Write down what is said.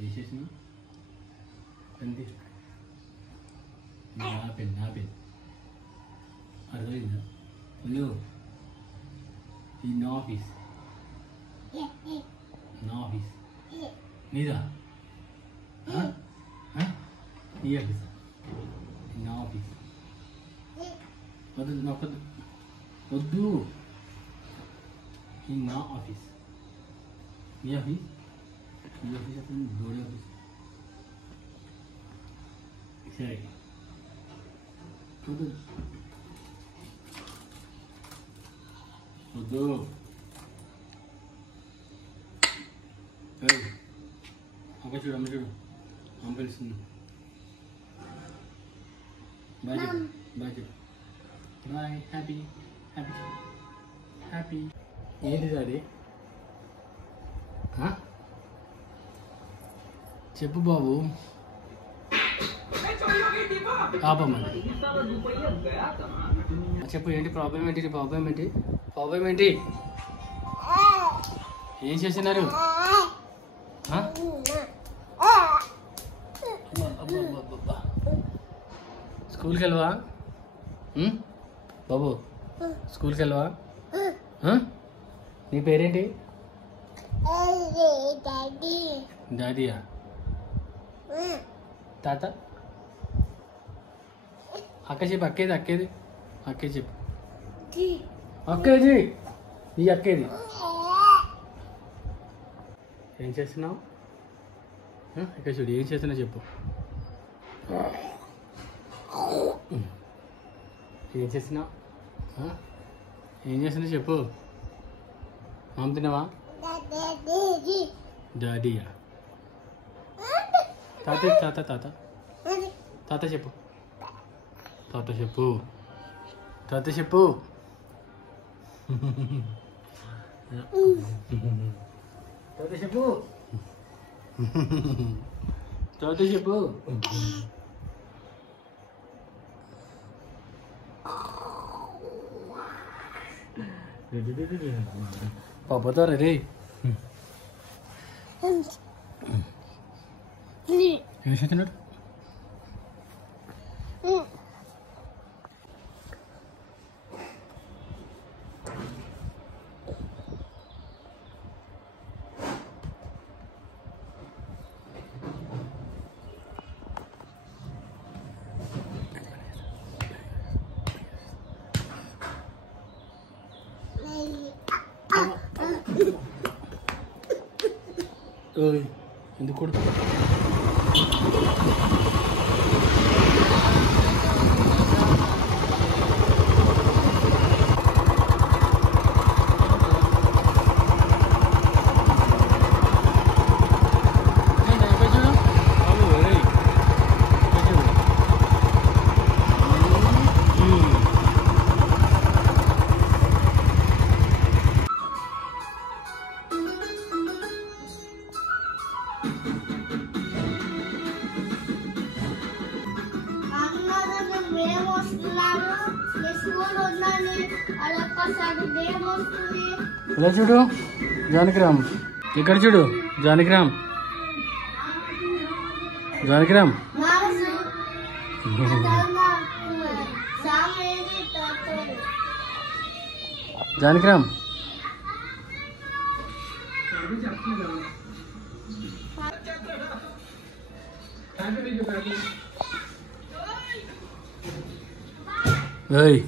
వేసేసిన అంతే. నా పెన్ అర్థమైందా? హలో, ఇది నా ఆఫీస్ నీదా? నీ ఆఫీస్ నా ఆఫీస్. వద్దు నాకొద్దు, వద్దు. ఇది నా ఆఫీస్. నీ ఆఫీస్ అతను బోర్డు ఆఫీస్. సరే వద్దు వద్దు. అమ్మ చూడు అమ్మ పిలుస్తుంది. బాయ్ చెప్పు. బాయ్. హ్యాపీ. ఏంటి డాడీ? చెప్పు బాబు. పాపమ్మది చెప్పు. ఏంటి ప్రాబ్లం ఏంటి? ఏం చేస్తున్నారు? స్కూల్కి వెళ్ళవా బాబు? స్కూల్కి వెళ్ళవా? నీ పేరేంటి? డాడీయా? తాత? అక్క చెప్పు. అక్కేది చెప్పు. అక్కేది నీ అక్కేది. ఏం చేస్తున్నావు? ఇక్కడ చూడు, ఏం చేస్తున్నావు చెప్పు. ఏం చేస్తున్నావు చెప్పు. మామ తిన్నావా? డాడీయా? తాత చెప్పు. తాత చెప్పు. పాపతో రే. ఏం చేస్తున్నాడు? ఎందుకు కొడుతుంది? ఇలా చూడు జానకిరామ్. ఇక్కడ చూడు జానకిరామ్. ఏయ్